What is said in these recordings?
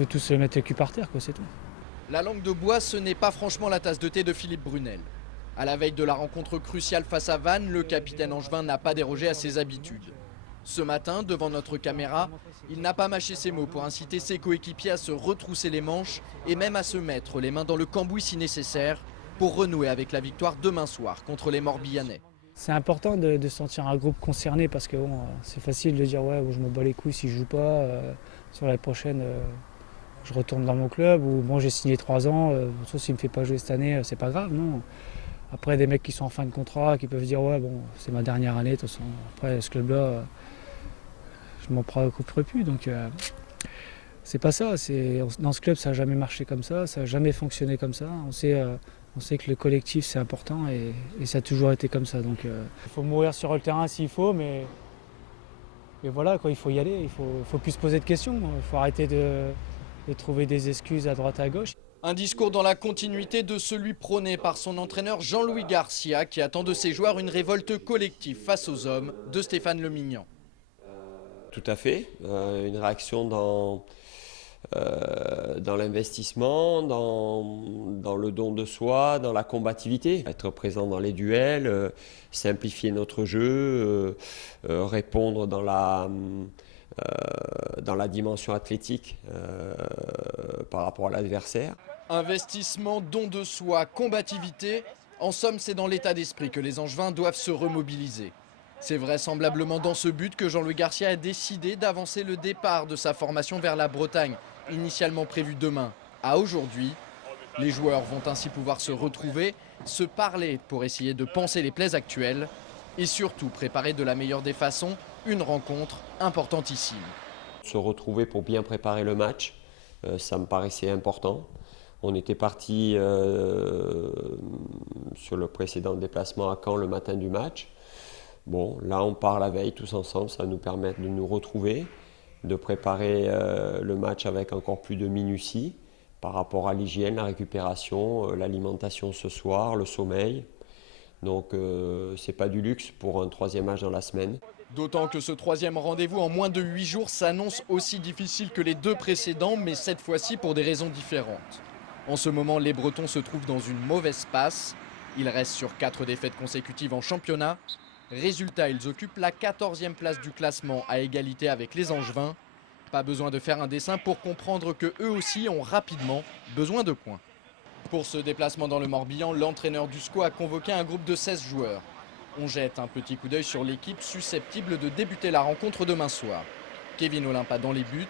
faut tous se mettre le cul par terre, quoi, c'est tout. La langue de bois, ce n'est pas franchement la tasse de thé de Philippe Brunel. À la veille de la rencontre cruciale face à Vannes, le capitaine angevin n'a pas dérogé à ses habitudes. Ce matin, devant notre caméra, il n'a pas mâché ses mots pour inciter ses coéquipiers à se retrousser les manches et même à se mettre les mains dans le cambouis si nécessaire pour renouer avec la victoire demain soir contre les Morbihanais. C'est important de sentir un groupe concerné parce que bon, c'est facile de dire ouais, je me bats les couilles si je joue pas, sur la prochaine je retourne dans mon club ou bon j'ai signé 3 ans, sauf s'il me fait pas jouer cette année, c'est pas grave, non. Après des mecs qui sont en fin de contrat, qui peuvent dire ouais bon c'est ma dernière année, de toute façon après ce club-là, je m'en préoccuperai plus, donc c'est pas ça. Dans ce club ça n'a jamais marché comme ça n'a jamais fonctionné comme ça. On sait que le collectif c'est important et ça a toujours été comme ça. Donc il faut mourir sur le terrain s'il faut, mais voilà quoi, il faut y aller, il faut plus se poser de questions, il faut arrêter de trouver des excuses à droite à gauche. Un discours dans la continuité de celui prôné par son entraîneur Jean-Louis Garcia qui attend de ses joueurs une révolte collective face aux hommes de Stéphane Le Mignan. Tout à fait, une réaction dans l'investissement, dans le don de soi, dans la combativité. Être présent dans les duels, simplifier notre jeu, répondre dans la dimension athlétique par rapport à l'adversaire. Investissement, don de soi, combativité, en somme c'est dans l'état d'esprit que les Angevins doivent se remobiliser. C'est vraisemblablement dans ce but que Jean-Louis Garcia a décidé d'avancer le départ de sa formation vers la Bretagne, initialement prévu demain à aujourd'hui. Les joueurs vont ainsi pouvoir se retrouver, se parler pour essayer de panser les plaies actuelles et surtout préparer de la meilleure des façons une rencontre importantissime. Se retrouver pour bien préparer le match, ça me paraissait important. On était parti sur le précédent déplacement à Caen le matin du match. Bon, là on part la veille tous ensemble, ça va nous permettre de nous retrouver, de préparer le match avec encore plus de minutie par rapport à l'hygiène, la récupération, l'alimentation ce soir, le sommeil. Donc c'est pas du luxe pour un 3e match dans la semaine. D'autant que ce 3e rendez-vous en moins de 8 jours s'annonce aussi difficile que les 2 précédents, mais cette fois-ci pour des raisons différentes. En ce moment, les Bretons se trouvent dans une mauvaise passe. Ils restent sur 4 défaites consécutives en championnat. Résultat, ils occupent la 14e place du classement à égalité avec les Angevins. Pas besoin de faire un dessin pour comprendre que eux aussi ont rapidement besoin de points. Pour ce déplacement dans le Morbihan, l'entraîneur du SCO a convoqué un groupe de 16 joueurs. On jette un petit coup d'œil sur l'équipe susceptible de débuter la rencontre demain soir. Kevin Olympa dans les buts.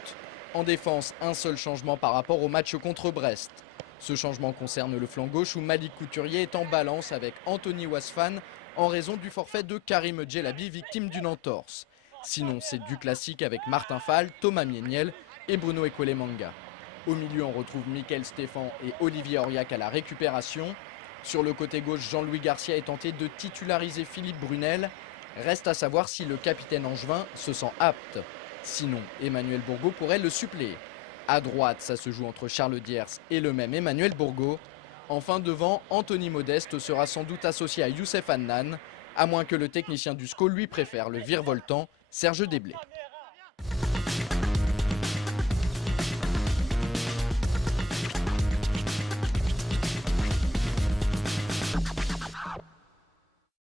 En défense, un seul changement par rapport au match contre Brest. Ce changement concerne le flanc gauche où Malik Couturier est en balance avec Anthony Wasfan en raison du forfait de Karim Djelabi, victime d'une entorse. Sinon, c'est du classique avec Martin Fall, Thomas Mieniel et Bruno Ekolemanga. Au milieu, on retrouve Mickaël Stéphan et Olivier Auriac à la récupération. Sur le côté gauche, Jean-Louis Garcia est tenté de titulariser Philippe Brunel. Reste à savoir si le capitaine angevin se sent apte. Sinon, Emmanuel Bourgault pourrait le suppléer. À droite, ça se joue entre Charles Diers et le même Emmanuel Bourgault. Enfin, devant, Anthony Modeste sera sans doute associé à Youssef Hannan, à moins que le technicien du SCO lui préfère le virevoltant Serge Desblés.